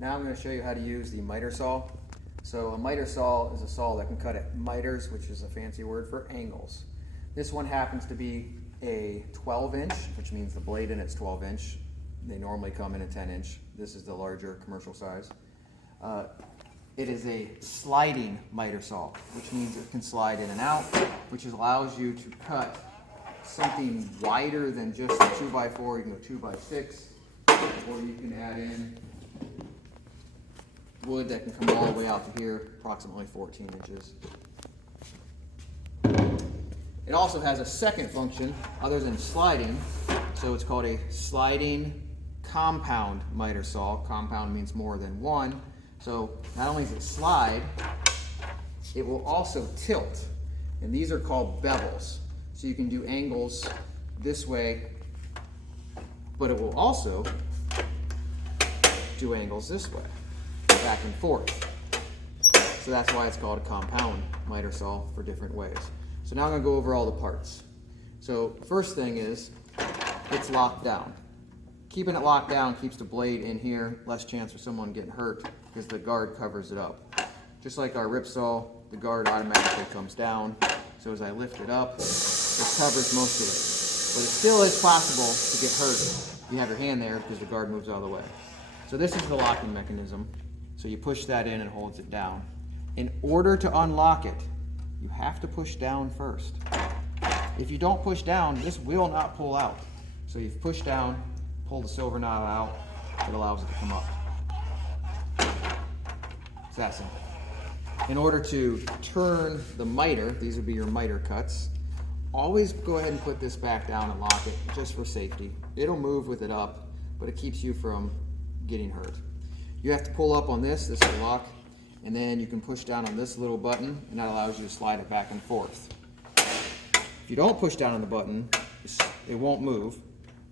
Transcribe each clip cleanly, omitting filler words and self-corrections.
Now I'm going to show you how to use the miter saw. So a miter saw is a saw that can cut at miters, which is a fancy word for angles. This one happens to be a 12-inch, which means the blade in it's 12-inch. They normally come in a 10-inch. This is the larger commercial size. It is a sliding miter saw, which means it can slide in and out, which allows you to cut something wider than just a 2x4. You can go 2x6, or you can add in wood that can come all the way out to here, approximately 14 inches. It also has a second function other than sliding, so it's called a sliding compound miter saw. Compound means more than one. So not only does it slide, it will also tilt, and these are called bevels. So you can do angles this way, but it will also do angles this way, back and forth. So that's why it's called a compound miter saw for different ways. So now I'm going to go over all the parts. So first thing is, it's locked down. Keeping it locked down keeps the blade in here, less chance for someone getting hurt because the guard covers it up. Just like our rip saw, the guard automatically comes down. So as I lift it up, it covers most of it. But it still is possible to get hurt if you have your hand there because the guard moves out of the way. So this is the locking mechanism. So you push that in and it holds it down. In order to unlock it, you have to push down first. If you don't push down, this will not pull out. So you push down, pull the silver knob out, it allows it to come up. It's that simple. In order to turn the miter, these would be your miter cuts, always go ahead and put this back down and lock it just for safety. It'll move with it up, but it keeps you from getting hurt. You have to pull up on this is the lock, and then you can push down on this little button, and that allows you to slide it back and forth. If you don't push down on the button, it won't move,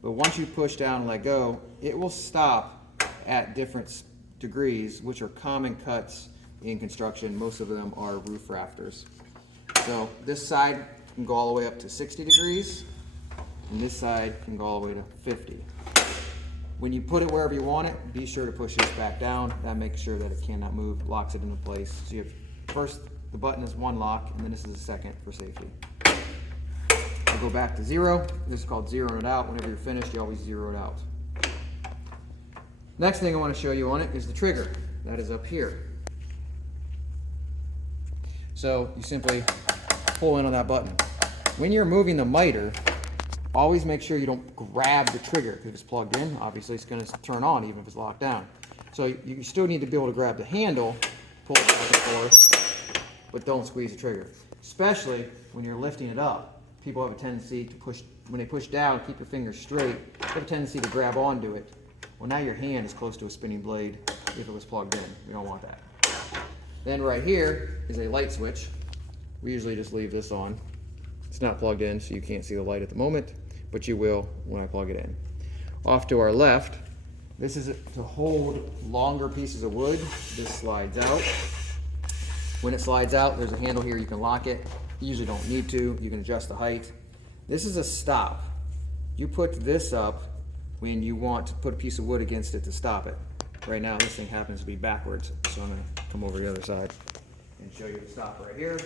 but once you push down and let go, it will stop at different degrees, which are common cuts in construction. Most of them are roof rafters. So this side can go all the way up to 60 degrees, and this side can go all the way to 50. When you put it wherever you want it, be sure to push this back down. That makes sure that it cannot move, locks it into place. So you have, first, the button is one lock, and then this is the second for safety. I'll go back to 0. This is called zeroing it out. Whenever you're finished, you always zero it out. Next thing I want to show you on it is the trigger. That is up here. So you simply pull in on that button. When you're moving the miter, always make sure you don't grab the trigger, because if it's plugged in, obviously it's going to turn on even if it's locked down. So you still need to be able to grab the handle, pull it back and forth, but don't squeeze the trigger. Especially when you're lifting it up. People have a tendency to push, when they push down, keep your fingers straight, they have a tendency to grab onto it. Well, now your hand is close to a spinning blade if it was plugged in. We don't want that. Then right here is a light switch. We usually just leave this on. It's not plugged in, so you can't see the light at the moment, but you will when I plug it in. Off to our left, this is to hold longer pieces of wood. This slides out. When it slides out, there's a handle here, you can lock it. You usually don't need to, you can adjust the height. This is a stop. You put this up when you want to put a piece of wood against it to stop it. Right now this thing happens to be backwards, so I'm going to come over the other side and show you the stop right here.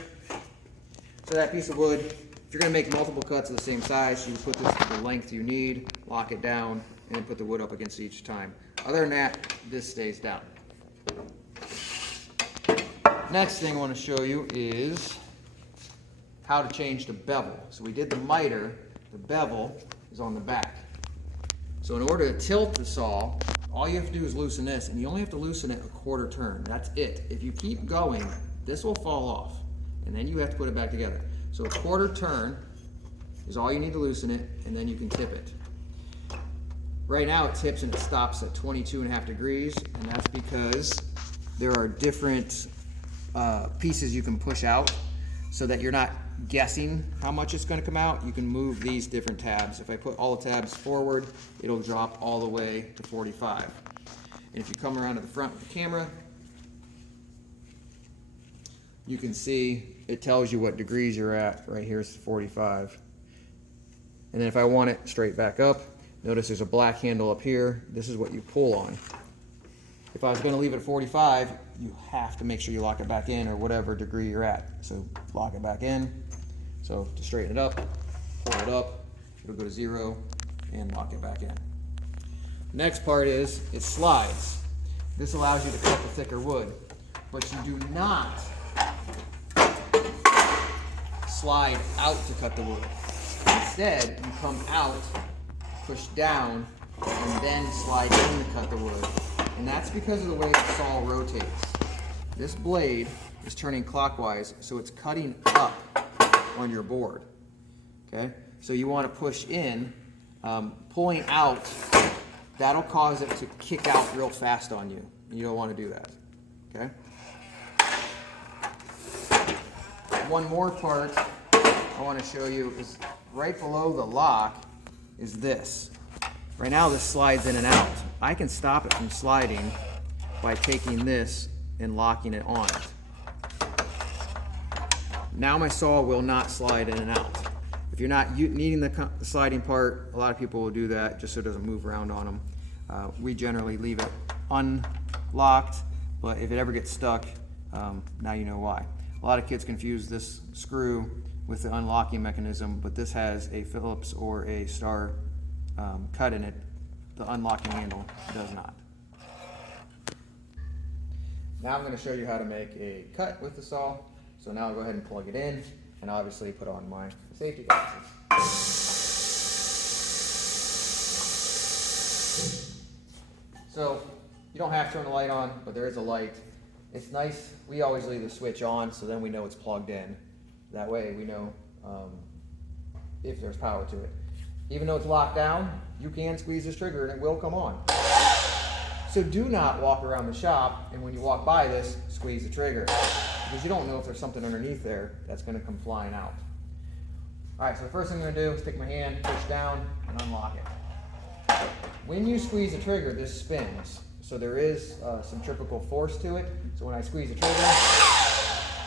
So that piece of wood, if you're going to make multiple cuts of the same size, you put this to the length you need, lock it down, and then put the wood up against each time. Other than that, this stays down. Next thing I want to show you is how to change the bevel. So we did the miter, the bevel is on the back. So in order to tilt the saw, all you have to do is loosen this, and you only have to loosen it a quarter turn. That's it. If you keep going, this will fall off, and then you have to put it back together. So a quarter turn is all you need to loosen it, and then you can tip it. Right now it tips and it stops at 22.5 degrees, and that's because there are different pieces you can push out so that you're not guessing how much it's going to come out. You can move these different tabs. If I put all the tabs forward, it'll drop all the way to 45. And if you come around to the front with the camera, you can see it tells you what degrees you're at. Right here is 45. And then if I want it straight back up, notice there's a black handle up here. This is what you pull on. If I was going to leave it at 45, you have to make sure you lock it back in or whatever degree you're at. So lock it back in. So to straighten it up, pull it up, it'll go to 0 and lock it back in. Next part is it slides. This allows you to cut the thicker wood, but you do not slide out to cut the wood. Instead, you come out, push down, and then slide in to cut the wood. And that's because of the way the saw rotates. This blade is turning clockwise, so it's cutting up on your board. Okay? So you want to push in, pulling out, that'll cause it to kick out real fast on you. You don't want to do that. Okay? One more part I want to show you is right below the lock is this. Right now this slides in and out. I can stop it from sliding by taking this and locking it on it. Now my saw will not slide in and out. If you're not needing the sliding part, a lot of people will do that just so it doesn't move around on them. We generally leave it unlocked, but if it ever gets stuck, now you know why. A lot of kids confuse this screw with the unlocking mechanism, but this has a Phillips or a Star cut in it. The unlocking handle does not. Now I'm going to show you how to make a cut with the saw. So now I'll go ahead and plug it in and obviously put on my safety glasses. So you don't have to turn the light on, but there is a light. It's nice, we always leave the switch on so then we know it's plugged in. That way we know if there's power to it. Even though it's locked down, you can squeeze this trigger and it will come on. So do not walk around the shop and when you walk by this, squeeze the trigger. Because you don't know if there's something underneath there that's going to come flying out. Alright, so the first thing I'm going to do is take my hand, push down, and unlock it. When you squeeze the trigger, this spins. So there is centrifugal force to it. So when I squeeze the trigger,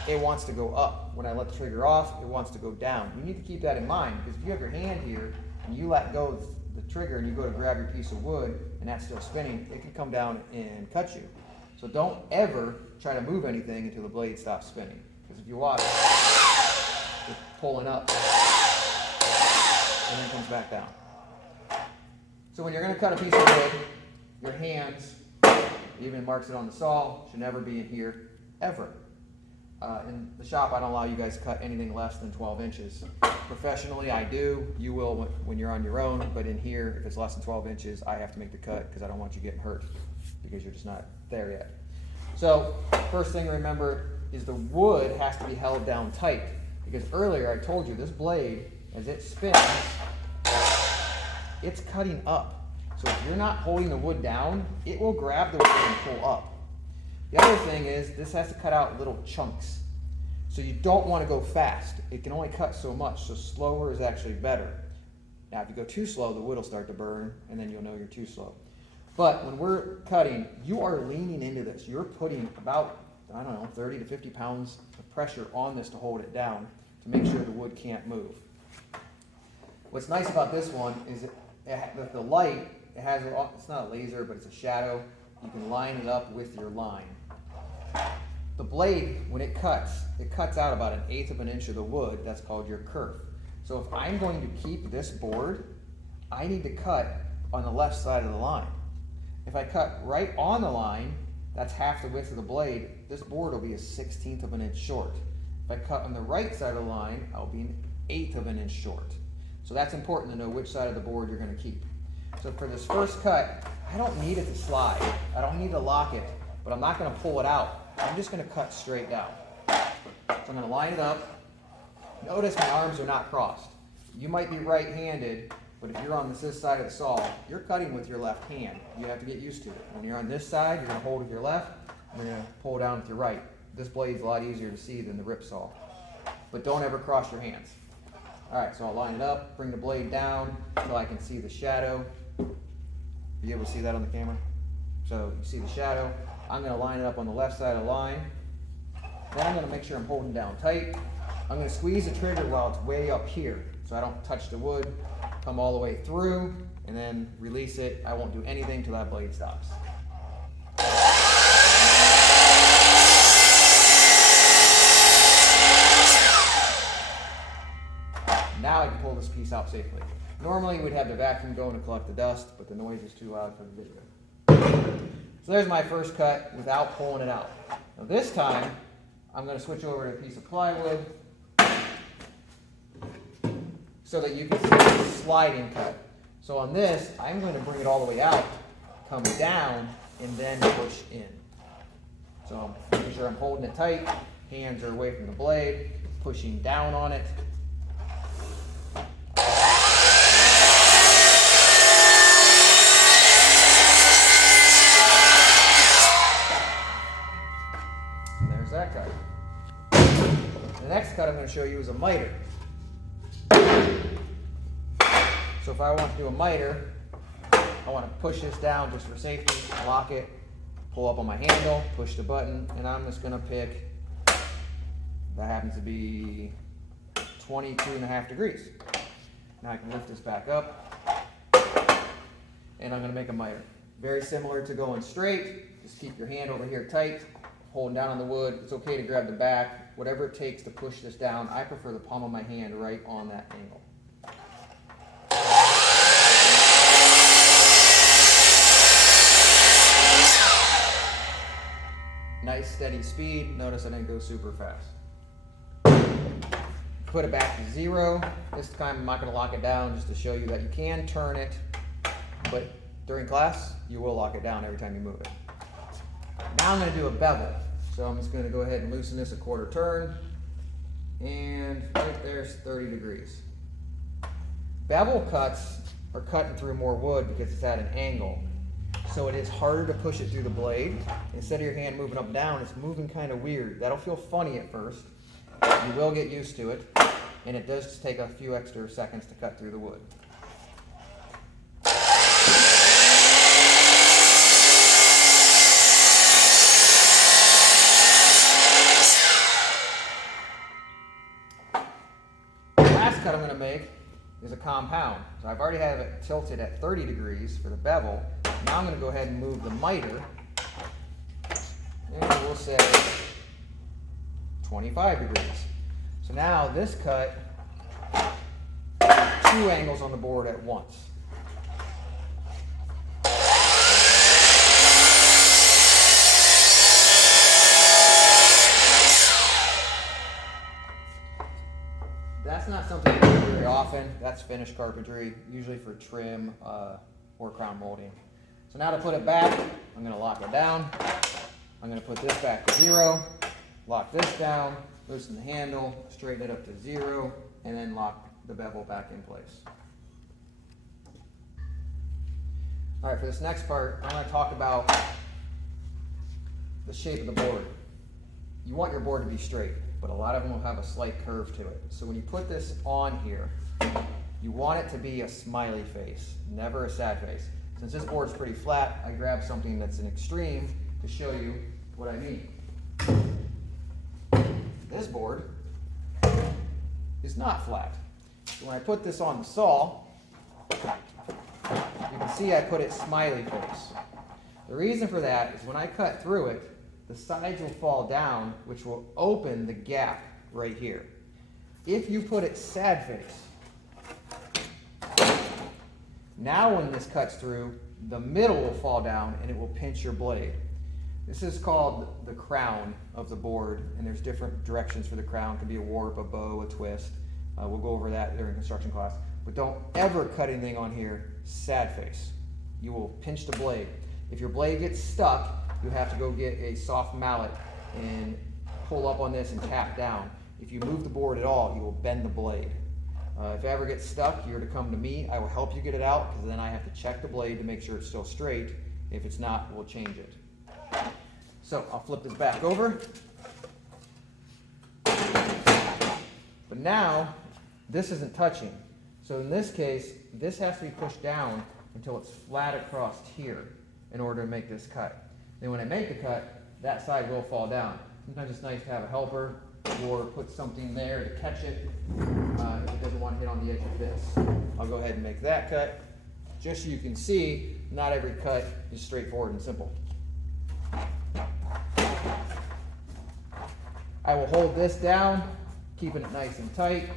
it wants to go up. When I let the trigger off, it wants to go down. You need to keep that in mind because if you have your hand here and you let go of the trigger and you go to grab your piece of wood and that's still spinning, it can come down and cut you. So don't ever try to move anything until the blade stops spinning. Because if you watch, it's pulling up and then comes back down. So when you're going to cut a piece of wood, your hands, even marks it on the saw, should never be in here, ever. In the shop, I don't allow you guys to cut anything less than 12 inches. Professionally, I do. You will when you're on your own, but in here, if it's less than 12 inches, I have to make the cut because I don't want you getting hurt because you're just not there yet. So, first thing to remember is the wood has to be held down tight because earlier I told you this blade, as it spins, it's cutting up. So if you're not holding the wood down, it will grab the wood and pull up. The other thing is this has to cut out little chunks. So you don't want to go fast. It can only cut so much, so slower is actually better. Now if you go too slow, the wood will start to burn and then you'll know you're too slow. But when we're cutting, you are leaning into this. You're putting about, 30 to 50 pounds of pressure on this to hold it down to make sure the wood can't move. What's nice about this one is that the light, it's not a laser, but it's a shadow. You can line it up with your line. The blade, when it cuts out about 1/8 of an inch of the wood. That's called your kerf. So if I'm going to keep this board, I need to cut on the left side of the line. If I cut right on the line, that's half the width of the blade. This board will be 1/16 of an inch short. If I cut on the right side of the line, I'll be 1/8 of an inch short. So that's important to know which side of the board you're going to keep. So for this first cut, I don't need it to slide. I don't need to lock it, but I'm not going to pull it out. I'm just going to cut straight down. So I'm going to line it up. Notice my arms are not crossed. You might be right-handed, but if you're on this side of the saw, you're cutting with your left hand. You have to get used to it. When you're on this side, you're going to hold with your left, and you're going to pull down with your right. This blade's a lot easier to see than the rip saw. But don't ever cross your hands. Alright, so I'll line it up, bring the blade down so I can see the shadow. Are you able to see that on the camera? So you see the shadow. I'm going to line it up on the left side of the line. Then I'm going to make sure I'm holding down tight. I'm going to squeeze the trigger while it's way up here so I don't touch the wood, come all the way through, and then release it. I won't do anything till that blade stops. Now I can pull this piece out safely. Normally we'd have the vacuum going to collect the dust, but the noise is too loud for the video. So there's my first cut without pulling it out. Now this time, I'm going to switch over to a piece of plywood so that you can see the sliding cut. So on this, I'm going to bring it all the way out, come down, and then push in. So making sure I'm holding it tight, hands are away from the blade, pushing down on it. And there's that cut. The next cut I'm going to show you is a miter. So if I want to do a miter, I want to push this down just for safety, lock it, pull up on my handle, push the button, and I'm just going to pick, that happens to be 22.5 degrees. Now I can lift this back up, and I'm going to make a miter. Very similar to going straight, just keep your hand over here tight, holding down on the wood. It's okay to grab the back, whatever it takes to push this down. I prefer the palm of my hand right on that angle. Nice steady speed. Notice I didn't go super fast. Put it back to 0. This time I'm not going to lock it down, just to show you that you can turn it, but during class you will lock it down every time you move it. Now I'm going to do a bevel. So I'm just going to go ahead and loosen this a quarter turn, and right there's 30 degrees. Bevel cuts are cutting through more wood because it's at an angle. So it is harder to push it through the blade. Instead of your hand moving up and down, it's moving kind of weird. That'll feel funny at first. You will get used to it, and it does just take a few extra seconds to cut through the wood. The last cut I'm going to make is a compound. So I've already have it tilted at 30 degrees for the bevel. Now I'm going to go ahead and move the miter, and we'll say 25 degrees. So now this cut, 2 angles on the board at once. That's not something you do very often. That's finished carpentry, usually for trim or crown molding. So now to put it back, I'm going to lock it down. I'm going to put this back to 0, lock this down, loosen the handle, straighten it up to 0, and then lock the bevel back in place. All right, for this next part, I'm going to talk about the shape of the board. You want your board to be straight, but a lot of them will have a slight curve to it. So when you put this on here, you want it to be a smiley face, never a sad face. Since this board's pretty flat, I grabbed something that's an extreme to show you what I mean. This board is not flat. So when I put this on the saw, you can see I put it smiley face. The reason for that is when I cut through it, the sides will fall down, which will open the gap right here. If you put it sad face, now when this cuts through, the middle will fall down and it will pinch your blade. This is called the crown of the board, and there's different directions for the crown. It can be a warp, a bow, a twist. We'll go over that during construction class. But don't ever cut anything on here sad face. You will pinch the blade. If your blade gets stuck, you have to go get a soft mallet and pull up on this and tap down. If you move the board at all, you will bend the blade. If it ever gets stuck, you're to come to me. I will help you get it out, because then I have to check the blade to make sure it's still straight. If it's not, we'll change it. So I'll flip this back over. But now, this isn't touching. So in this case, this has to be pushed down until it's flat across here in order to make this cut. Then when I make the cut, that side will fall down. Sometimes it's nice to have a helper or put something there to catch it if it doesn't want to hit on the edge of this. I'll go ahead and make that cut. Just so you can see, not every cut is straightforward and simple. I will hold this down, keeping it nice and tight,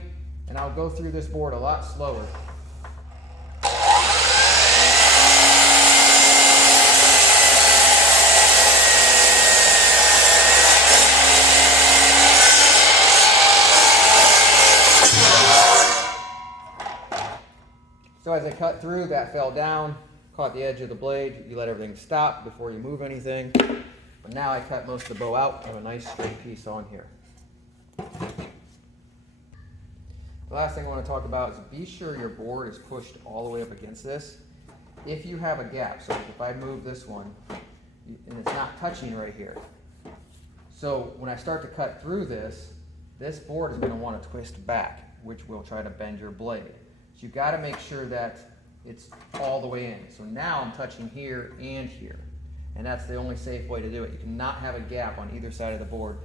And I'll go through this board a lot slower. So as I cut through, that fell down, caught the edge of the blade. You let everything stop before you move anything. But now I cut most of the bow out. I have a nice straight piece on here. The last thing I want to talk about is be sure your board is pushed all the way up against this. If you have a gap, so if I move this one, and it's not touching right here. So when I start to cut through this, this board is going to want to twist back, which will try to bend your blade. So you've got to make sure that it's all the way in. So now I'm touching here and here. And that's the only safe way to do it. You cannot have a gap on either side of the board.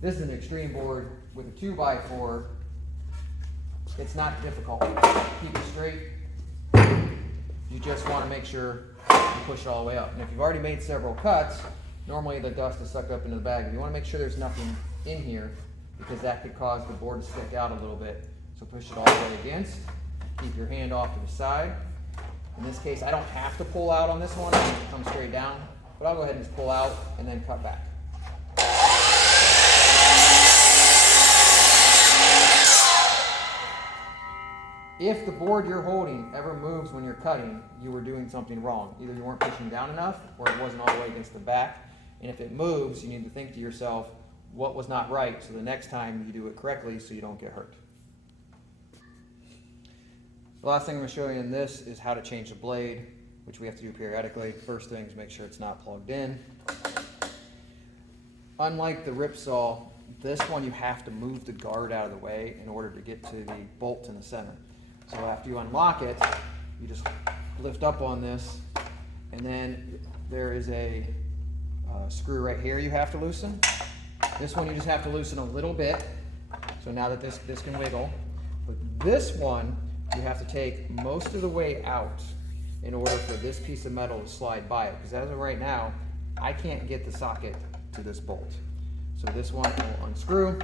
This is an extreme board with a 2x4. It's not difficult. Keep it straight. You just want to make sure you push it all the way up. And if you've already made several cuts, normally the dust is sucked up into the bag. You want to make sure there's nothing in here because that could cause the board to stick out a little bit. So push it all the way against. Keep your hand off to the side. In this case, I don't have to pull out on this one. I can come straight down. But I'll go ahead and just pull out and then cut back. If the board you're holding ever moves when you're cutting, you were doing something wrong. Either you weren't pushing down enough or it wasn't all the way against the back. And if it moves, you need to think to yourself, what was not right, so the next time you do it correctly so you don't get hurt. The last thing I'm going to show you in this is how to change the blade, which we have to do periodically. First thing is make sure it's not plugged in. Unlike the Ripsaw, this one you have to move the guard out of the way in order to get to the bolt in the center. So after you unlock it, you just lift up on this, and then there is a screw right here you have to loosen. This one you just have to loosen a little bit, so now that this can wiggle. But this one you have to take most of the way out in order for this piece of metal to slide by it, because as of right now, I can't get the socket to this bolt. So this one will unscrew,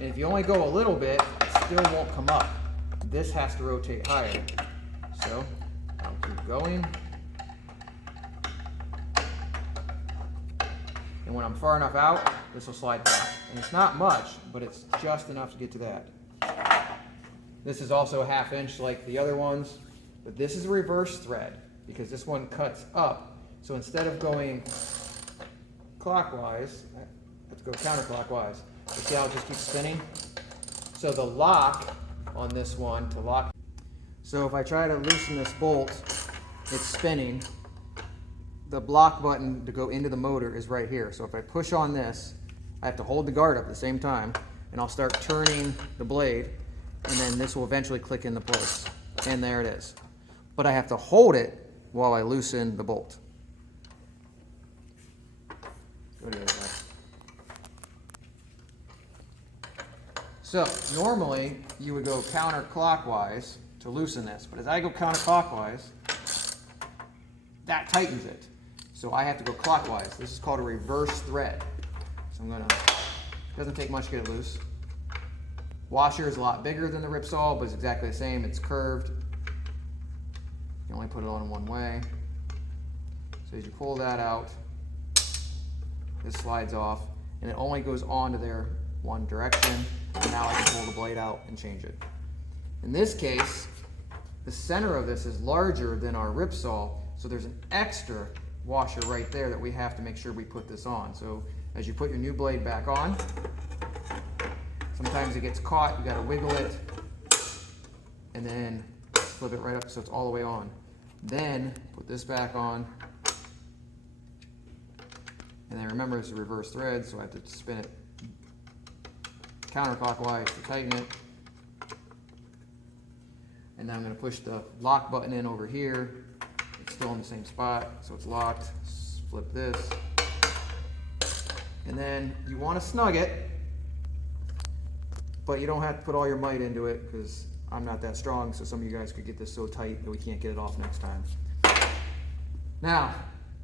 and if you only go a little bit, it still won't come up. This has to rotate higher. So I'll keep going. And when I'm far enough out, this will slide back. And it's not much, but it's just enough to get to that. This is also a 1/2 inch like the other ones, but this is a reverse thread because this one cuts up. So instead of going clockwise, I have to go counterclockwise. You see how it just keeps spinning? So the lock on this one to lock. So if I try to loosen this bolt, it's spinning. The block button to go into the motor is right here. So if I push on this, I have to hold the guard up at the same time, and I'll start turning the blade, and then this will eventually click into place. And there it is. But I have to hold it while I loosen the bolt. Go to the other side. So normally you would go counterclockwise to loosen this, but as I go counterclockwise, that tightens it. So I have to go clockwise. This is called a reverse thread. So it doesn't take much to get it loose. Washer is a lot bigger than the Ripsaw, but it's exactly the same. It's curved. You can only put it on in one way. So as you pull that out, this slides off, and it only goes on to there one direction. And now I can pull the blade out and change it. In this case, the center of this is larger than our Ripsaw, so there's an extra washer right there that we have to make sure we put this on. So as you put your new blade back on, sometimes it gets caught, you gotta wiggle it, and then flip it right up so it's all the way on. Then put this back on, and then remember it's a reverse thread, so I have to spin it counterclockwise to tighten it. And then I'm gonna push the lock button in over here. It's still in the same spot, so it's locked. Flip this. And then you wanna snug it, but you don't have to put all your might into it because I'm not that strong, so some of you guys could get this so tight that we can't get it off next time. Now,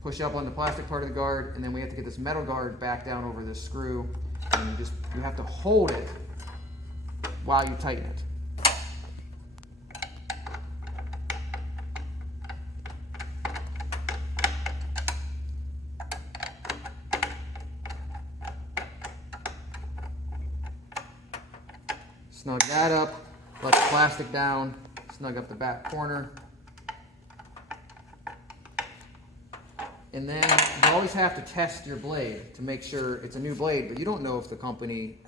push up on the plastic part of the guard, and then we have to get this metal guard back down over this screw, and you have to hold it while you tighten it. Snug that up, let the plastic down, snug up the back corner. And then you always have to test your blade to make sure it's a new blade, but you don't know if the company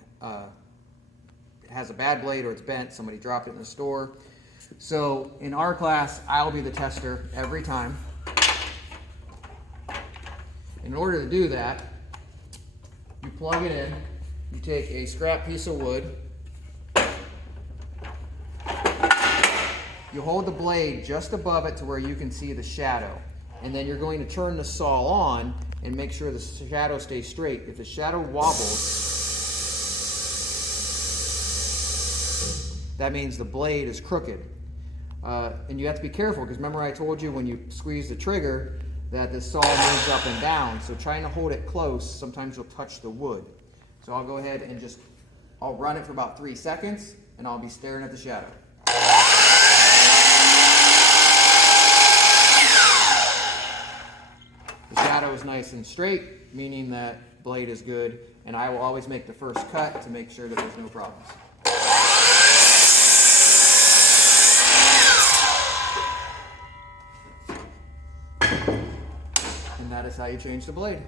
has a bad blade or it's bent, somebody dropped it in the store. So in our class, I'll be the tester every time. In order to do that, you plug it in, you take a scrap piece of wood, you hold the blade just above it to where you can see the shadow. And then you're going to turn the saw on and make sure the shadow stays straight. If the shadow wobbles, that means the blade is crooked. And you have to be careful because remember I told you when you squeeze the trigger that the saw moves up and down. So trying to hold it close, sometimes you'll touch the wood. So I'll go ahead and I'll run it for about 3 seconds and I'll be staring at the shadow. The shadow is nice and straight, meaning that blade is good, and I will always make the first cut to make sure that there's no problems. And that is how you change the blade.